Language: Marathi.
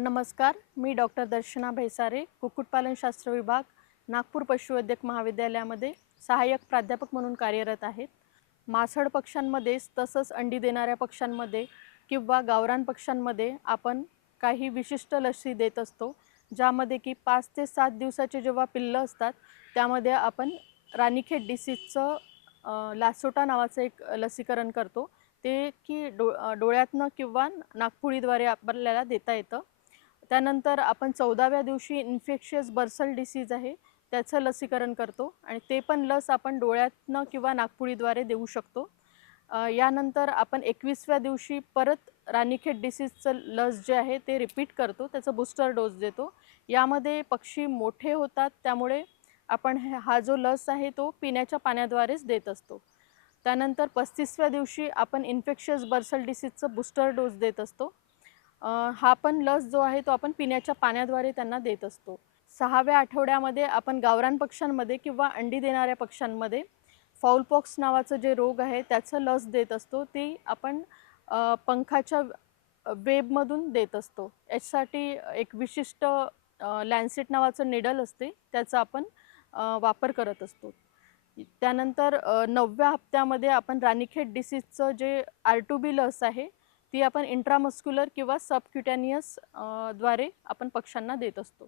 नमस्कार, मी डॉक्टर दर्शना भैसारे, कुक्कुटपालनशास्त्र विभाग, नागपूर पशुवैद्यक महाविद्यालयामध्ये सहाय्यक प्राध्यापक म्हणून कार्यरत आहेत. मासळ पक्ष्यांमध्येच तसंच अंडी देणाऱ्या पक्ष्यांमध्ये किंवा गावरान पक्ष्यांमध्ये आपण काही विशिष्ट लसी देत असतो, ज्यामध्ये की 5 ते 7 दिवसाचे जेव्हा पिल्लं असतात त्यामध्ये आपण राणीखेत डिसीजचं लासोटा नावाचं एक लसीकरण करतो. ते की डोळ्यातनं किंवा नाकपुडीद्वारे आपल्याला देता येतं. त्यानंतर आपण 14व्या दिवशी इन्फेक्शियस बर्सल डिसीज आहे त्याचं लसीकरण करतो आणि ते पण लस आपण डोळ्यातनं किंवा नाकपुडीद्वारे देऊ शकतो. यानंतर आपण 21व्या दिवशी परत राणीखेत डिसीजचं लस जे आहे ते रिपीट करतो, त्याचं बूस्टर डोस देतो. यामध्ये पक्षी मोठे होतात, त्यामुळे आपण हा जो लस आहे तो पिण्याच्या पाण्याद्वारेच देत असतो. त्यानंतर 35व्या दिवशी आपण इन्फेक्शियस बर्सल डिसीजचं बूस्टर डोस देत असतो. हा पण लस जो आहे तो आपण पिण्याच्या पाण्याद्वारे त्यांना देत असतो. 6व्या आठवड्यामध्ये आपण गावरान पक्ष्यांमध्ये किंवा अंडी देणाऱ्या पक्ष्यांमध्ये फाऊलपॉक्स नावाचं जे रोग आहे त्याचं लस देत असतो. ती आपण पंखाच्या वेबमधून देत असतो. याच्यासाठी एक विशिष्ट लॅन्सेट नावाचं निडल असते, त्याचा आपण वापर करत असतो. त्यानंतर 9व्या हप्त्यामध्ये आपण राणीखेत डिसीजचं जे R2B लस आहे ती आपण इंट्रामस्क्युलर किंवा सबक्युटॅनियस द्वारे आपण पक्ष्यांना देत असतो.